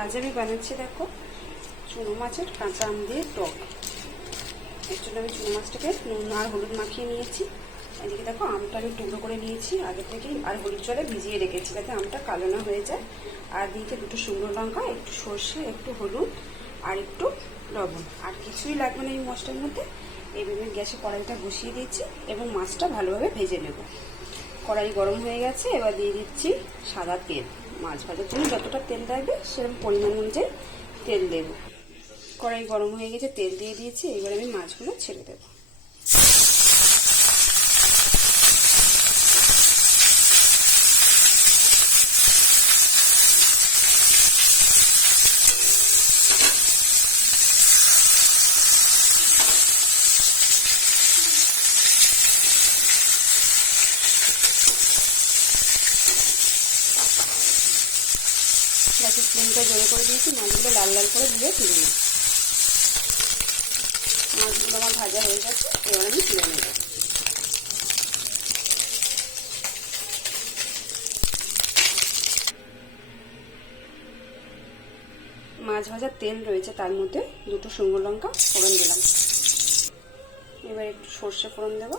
আজ আমি বানাচ্ছি দেখো চুনো মাছের কাঁচা আম দিয়ে টক। এর জন্য আমি চুনো মাছটাকে নুন আর হলুদ মাখিয়ে নিয়েছি। এদিকে দেখো আমটা আমি টুকরো করে নিয়েছি আগে থেকেই, আর হলুদ জলে ভিজিয়ে রেখেছি যাতে আমটা কালো না হয়ে যায়। আর দিয়েছে দুটো শুকনো লঙ্কা, একটু সর্ষে, একটু হলুদ আর একটু লবণ। আর কিছুই লাগবে না এই মশলার মধ্যে। এইভাবে গ্যাসে কড়াইটা বসিয়ে দিচ্ছি এবং মাছটা ভালোভাবে ভেজে নেব। কড়াই গরম হয়ে গেছে, এবার দিয়ে দিচ্ছি সাদা তেল। মাছ ভাজার জন্য যতটা তেল লাগবে সেরকম পরিমাণ অনুযায়ী তেল দেব। কড়াই গরম হয়ে গেছে, তেল দিয়ে দিয়েছি। এবার আমি মাছগুলো ছেড়ে দেবো। গ্যাসের ফ্লেমটা জোরে করে দিয়েছি, মাছগুলো লাল লাল করে দিয়ে তুলে নেব। মাছগুলো আমার ভাজা হয়ে গেছে, এবার আমি তুলে নেব। মাছ ভাজার তেল রয়েছে, তার মধ্যে দুটো শুকনো লঙ্কা ফোড়ন দিলাম। এবার একটু সর্ষে ফোড়ন দেবো।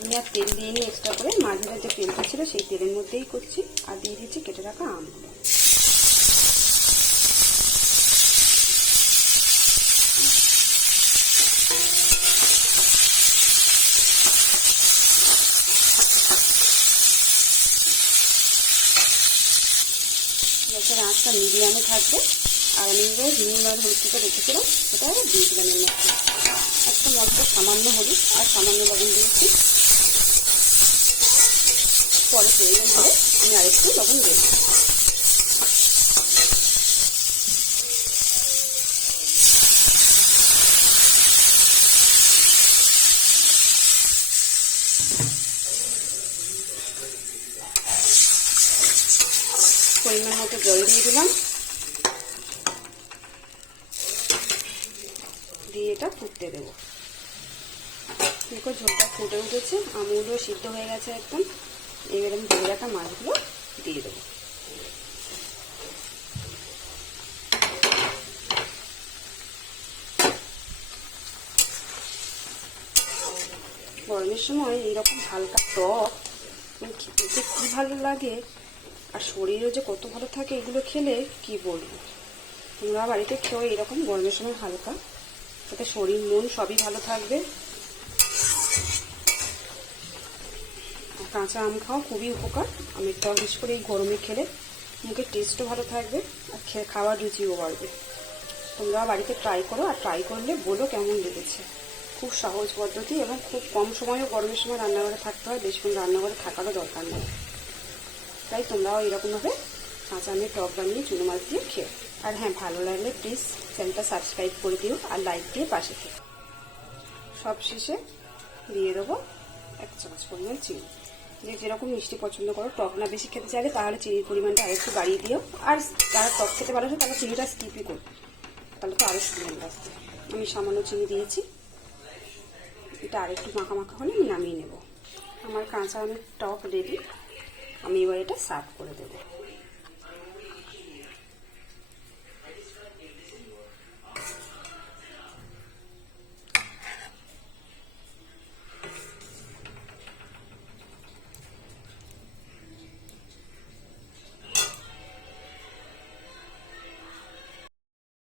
আমি আর তেল দিয়ে নিই এক্সট্রা করে, মাছ ভাজার যে তেলটা ছিল সেই তেলের মধ্যেই করছি। আর দিয়ে দিচ্ছি কেটে রাখা আমগুলো। গ্যাসের আঁচটা মিডিয়ামে থাকবে। আর আমি এবার নুন আর হলুদটা রেখেছিলাম সেটা দিয়ে দিলাম এর মধ্যে। একটা মশলা সামান্য হলুদ আর সামান্য লবণ দিয়েছি। পরে প্রয়োজন হলে আমি আরেকটু লবণ দেব। পরিমাণ মতো জল দিয়ে দিলাম, দিয়ে এটা ফুটতে দেবো। দেখো ঝোলটা ফুটে উঠেছে, আমগুলো সিদ্ধ হয়ে গেছে একদম। এবার আমি ভেজে রাখা মাছগুলো দিয়ে দেবো। গরমের সময় এইরকম হালকা টক খেতে কি ভালো লাগে, আর শরীরও যে কত ভালো থাকে এগুলো খেলে কি বলবো। তোমরা বাড়িতে খেও এরকম গরমের সময় হালকা, তাতে শরীর মন সবই ভালো থাকবে। কাঁচা আম খাওয়া খুবই উপকার। আমের টক বিশেষ করে এই গরমে খেলে মুখের টেস্টও ভালো থাকবে আর খাওয়ার রুচিও বাড়বে। তোমরা বাড়িতে ট্রাই করো, আর ট্রাই করলে বলো কেমন লেগেছে। খুব সহজ পদ্ধতি এবং খুব কম সময়ও গরমের সময় রান্নাঘরে থাকতে হয়, বেশিক্ষণ রান্নাঘরে থাকারও দরকার নেই। তাই তোমরাও এরকমভাবে কাঁচা আমের টক বানিয়ে চুনো মাছ দিয়ে খেও। আর হ্যাঁ, ভালো লাগলে প্লিজ চ্যানেলটা সাবস্ক্রাইব করে দিও আর লাইক দিয়ে পাশে থেকো। সব শেষে দিয়ে দেবো 1 চামচ পরিমাণ চিনি। যে যেরকম মিষ্টি পছন্দ করো, টক না বেশি খেতে চাইলে তাহলে চিনির পরিমাণটা আরেকটু বাড়িয়ে দিও। আর যারা টক খেতে ভালোবাসে তারা চিনিটা স্কিপই করো, তাহলে তো আরও সুন্দর লাগবে। আমি সামান্য চিনি দিয়েছি, এটা আরেকটু মাখা মাখা হলে আমি নামিয়ে নেব। আমার কাঁচা আমের টক রেডি। আমি এবার এটা সার্ভ করে দেবো।